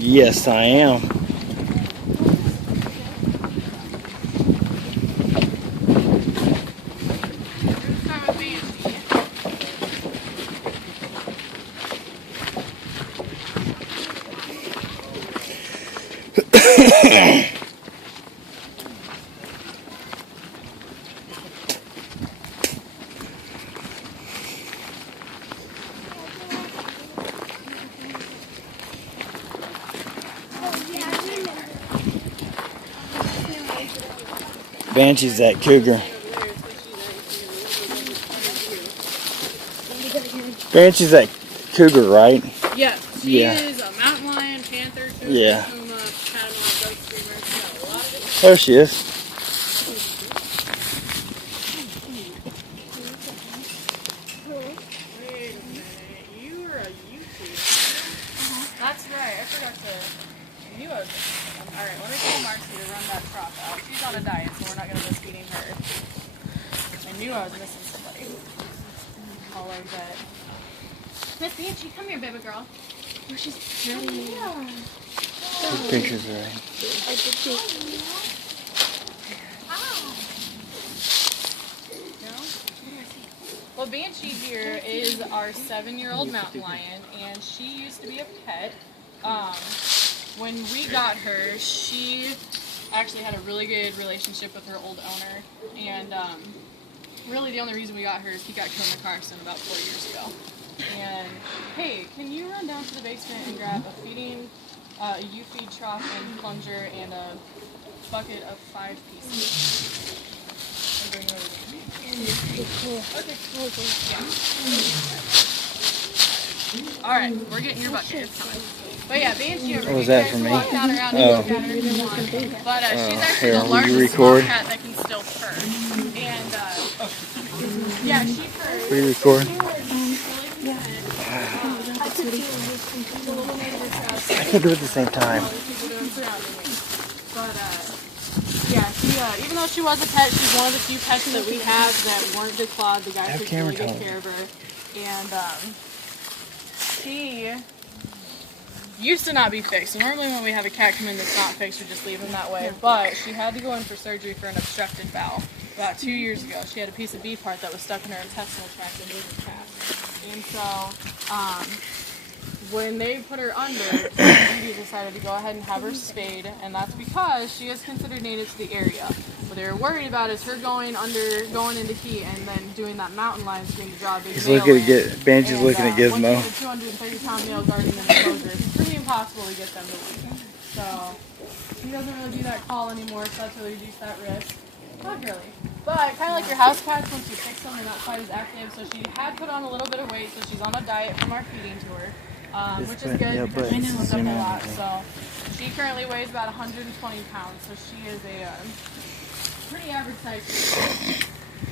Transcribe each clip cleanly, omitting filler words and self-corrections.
Yes, I am. Banshee's that cougar. Banshee's that cougar, right? Yeah, she is a mountain lion, panther, cougar, yeah. puma, catamount, goat screamer. She's got a lot of different. There she is. Wait a minute, you are a YouTuber. That's right, I forgot to. I knew I was. Alright, let me call Marcy to run that crop out. She's on a diet, so we're not going to miss feeding her. I knew I was missing somebody. All like that. Miss Banshee, come here, baby girl. Oh, she's pretty. The picture's right. Well, Banshee here is our 7-year-old mountain lion, and she used to be a pet. When we got her, she actually had a really good relationship with her old owner, and really the only reason we got her is he got killed in a car accident about 4 years ago. And hey, can you run down to the basement and grab a feeding, a U-feed trough and plunger and a bucket of 5 pieces? And bring it over to me. Okay, cool. Yeah. Alright, we're getting your bucket. It's coming. But yeah, Banshee over here. What was that for me? Walk down around and look at her if you want. But she's actually the largest small cat that can still purr. And yeah, she purrs. We record. I can't do it at the same time. But yeah, she, even though she was a pet, she's one of the few pets that we have that weren't declawed. The guy took really good care of her. And she used to not be fixed. So normally when we have a cat come in that's not fixed, we just leave them that way. But she had to go in for surgery for an obstructed bowel about 2 years ago. She had a piece of beef part that was stuck in her intestinal tract and was attached. And so when they put her under, we decided to go ahead and have her spayed, and that's because she is considered native to the area. What they were worried about is her going into heat and then doing that mountain lion thing to draw a big male in. Banshee's looking at Gizmo. Once you have a 230-pound male guarding in the enclosure, it's pretty impossible to get them to leave. So he doesn't really do that call anymore, so that's really reduced that risk. Not really. But kind of like your house cats, once you fix them, they're not quite as active. So she had put on a little bit of weight, so she's on a diet from our feeding tour. Which is good because she slipped up a lot. So she currently weighs about 120 pounds, so she is a pretty average size.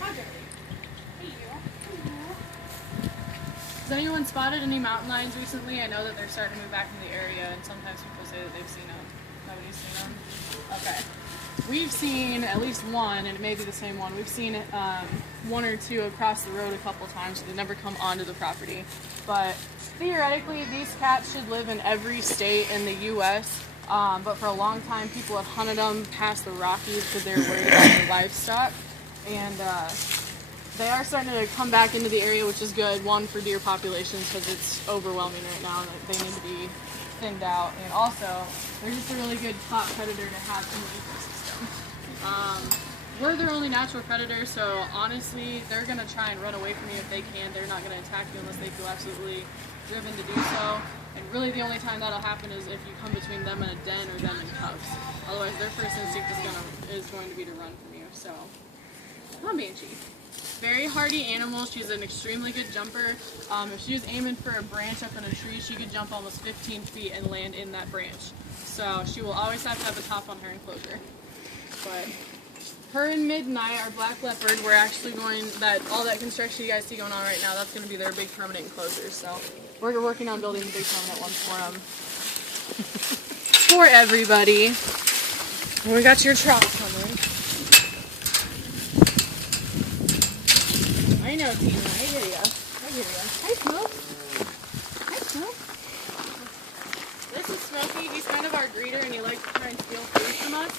Hi, Jerry. Hey, you. Has anyone spotted any mountain lions recently? I know that they're starting to move back in the area, and sometimes people say that they've seen them. Nobody's seen them? Okay. We've seen at least one, and it may be the same one. We've seen one or two across the road a couple times, so they never come onto the property. But theoretically, these cats should live in every state in the U.S., but for a long time, people have hunted them past the Rockies because they were worried about their livestock. And they are starting to come back into the area, which is good, one, for deer populations because it's overwhelming right now and they need to be thinned out. And also, they're just a really good top predator to have in the ecosystem. We're their only natural predator, so honestly, they're going to try and run away from you if they can. They're not going to attack you unless they feel absolutely driven to do so. And really the only time that'll happen is if you come between them and a den or them and cubs. Otherwise, their first instinct is going to be to run from you. So, come on, Banshee. Very hardy animal. She's an extremely good jumper. If she was aiming for a branch up in a tree, she could jump almost 15 feet and land in that branch. So she will always have to have a top on her enclosure. But her and Midnight, our black leopard, we're actually going, all that construction you guys see going on right now, that's going to be their big permanent enclosure. So we're working on building the big permanent ones for them. For everybody. And we got your trout coming. I know, Tina. I hear ya. Hi, Smoke. Hi, Smoke. This is Smokey. He's kind of our greeter, and he likes to try and steal food from us.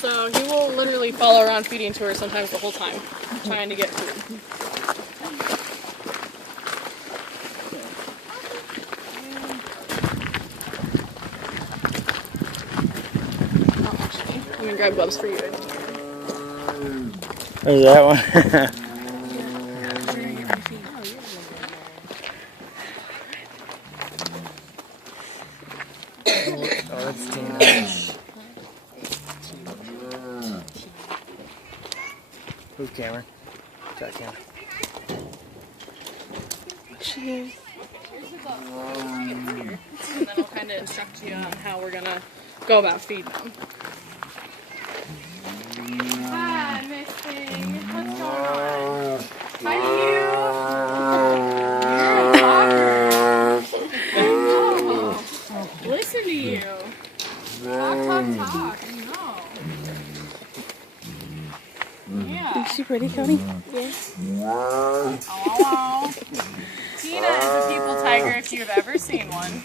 So he will literally follow around feeding to her sometimes the whole time, trying to get food. I'm gonna grab gloves for you. There's that one. Oh, that's Tina. Who's Cameron? Is that Cameron? She is. And then I'll kind of instruct you on how we're gonna go about feeding them. Hi, Miss Thing. What's going on? Hi, you. You're a talker. Oh, listen to you. Talk, talk, talk. No. Yeah. Is she pretty, Cody? Yes. Oh. Tina is a people tiger if you've ever seen one.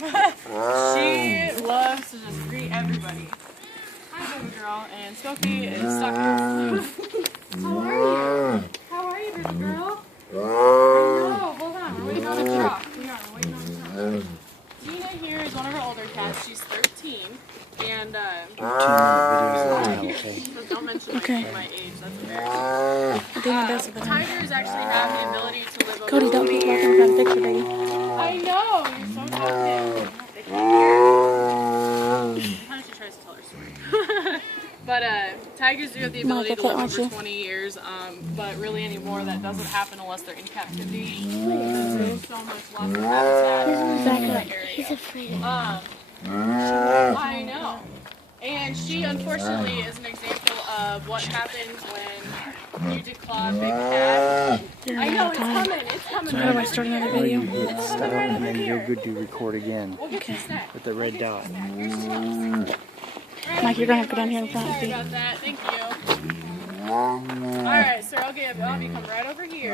She loves to just greet everybody. Hi, baby girl. And Smokey is stuck here. How are you? How are you, baby girl? No, hold on. We're waiting on a truck. We are waiting on a truck. Tina here is one of our older cats. She's 13. And, 2-minute videos. Okay. so don't mention my age. That's embarrassing. Tigers actually have the ability to live over Cody, don't keep walking around the picture, baby. I know, you're so talkative. They can't hear. Sometimes she tries to tell her story. But tigers do have the ability to live over 20 years, but really anymore that doesn't happen unless they're in captivity. There's so much loss of habitat in the area. He's afraid. I know. And she, unfortunately, is an example of what happens when you declaw a big cat. I know, it's coming. It's coming. So how do I start another video? You hit stop and then you're good to record again. Okay. With the red dot. Mike, you're going to have to go down here in front. Sorry about that. Thank you. Alright, sir, I'll have you come right over here.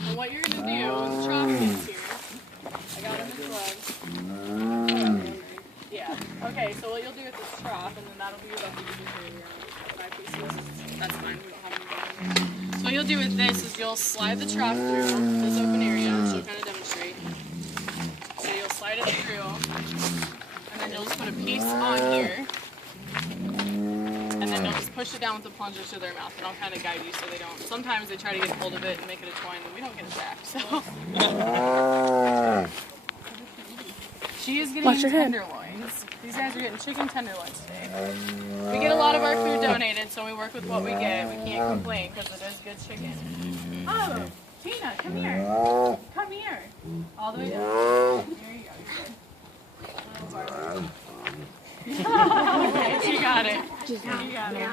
And what you're going to do when the trough gets here, I got him in gloves. Yeah. Okay, so what you'll do with this trough, and then that'll be your lucky behavior. 5 pieces. That's fine. We don't have any more. So what you'll do with this is you'll slide the trough through this open area, which you'll kind of demonstrate. So you'll slide it through, and then you'll just put a piece on here, and then you'll just push it down with the plunger to their mouth, and I'll kind of guide you so they don't. Sometimes they try to get hold of it and make it a toy, and we don't get it back. So she is getting tenderloins. These guys are getting chicken tenderloins today. We get a lot of our food donated, so we work with what we get. We can't complain because it is good chicken. Oh, Tina, come here. Come here. All the way down. There you go. Okay, you got it. You got it.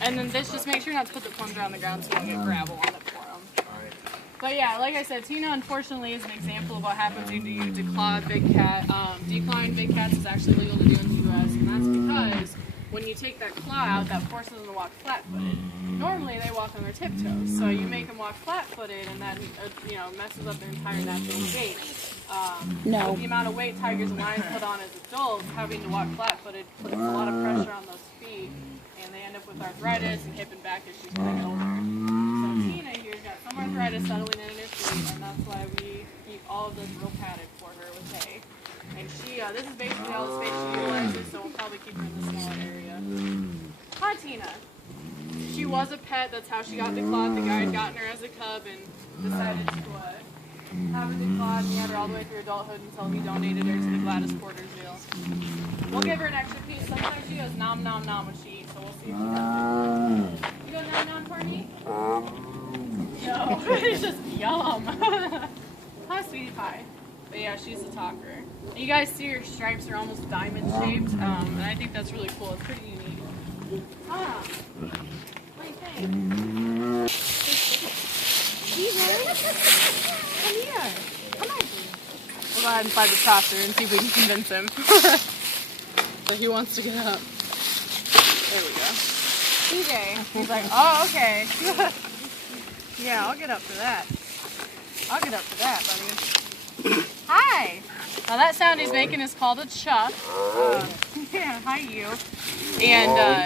And then this, just make sure not to put the plunger on the ground so you don't get gravel on it for them. But yeah, like I said, Tina unfortunately is an example of what happens when you declaw a big cat. Declawing big cats is actually legal to do in the U.S. and that's because when you take that claw out, that forces them to walk flat-footed. Normally they walk on their tiptoes, so you make them walk flat-footed, and that messes up their entire natural gait. No. With the amount of weight tigers and lions put on as adults, having to walk flat-footed puts a lot of pressure on those feet, and they end up with arthritis and hip and back issues when they get older. So Tina here's got some arthritis settling in her feet, and that's why we keep all of this real padded for her with hay. And she, this is basically all the space she utilizes, so we'll probably keep her in this small area. Hi, Tina. She was a pet. That's how she got declawed. The guy had gotten her as a cub and decided to have her declawed. He had her all the way through adulthood until he donated her to the Gladys Porter Zoo. We'll give her an extra piece. Sometimes she goes nom nom nom when she eats, so we'll see if she does. You go nom nom for me? No, it's just yum. Hi, sweetie pie. But yeah, she's a talker. You guys see her stripes are almost diamond shaped, and I think that's really cool. It's pretty unique. What do you think? Steven, come here. Come on. We'll go ahead and slide the top through and see if we can convince him. So he wants to get up. There we go. TJ, he's like, oh, okay. Yeah, I'll get up for that. I'll get up for that, buddy. Hi. Now that sound he's making is called a chuff. Yeah, hi you. And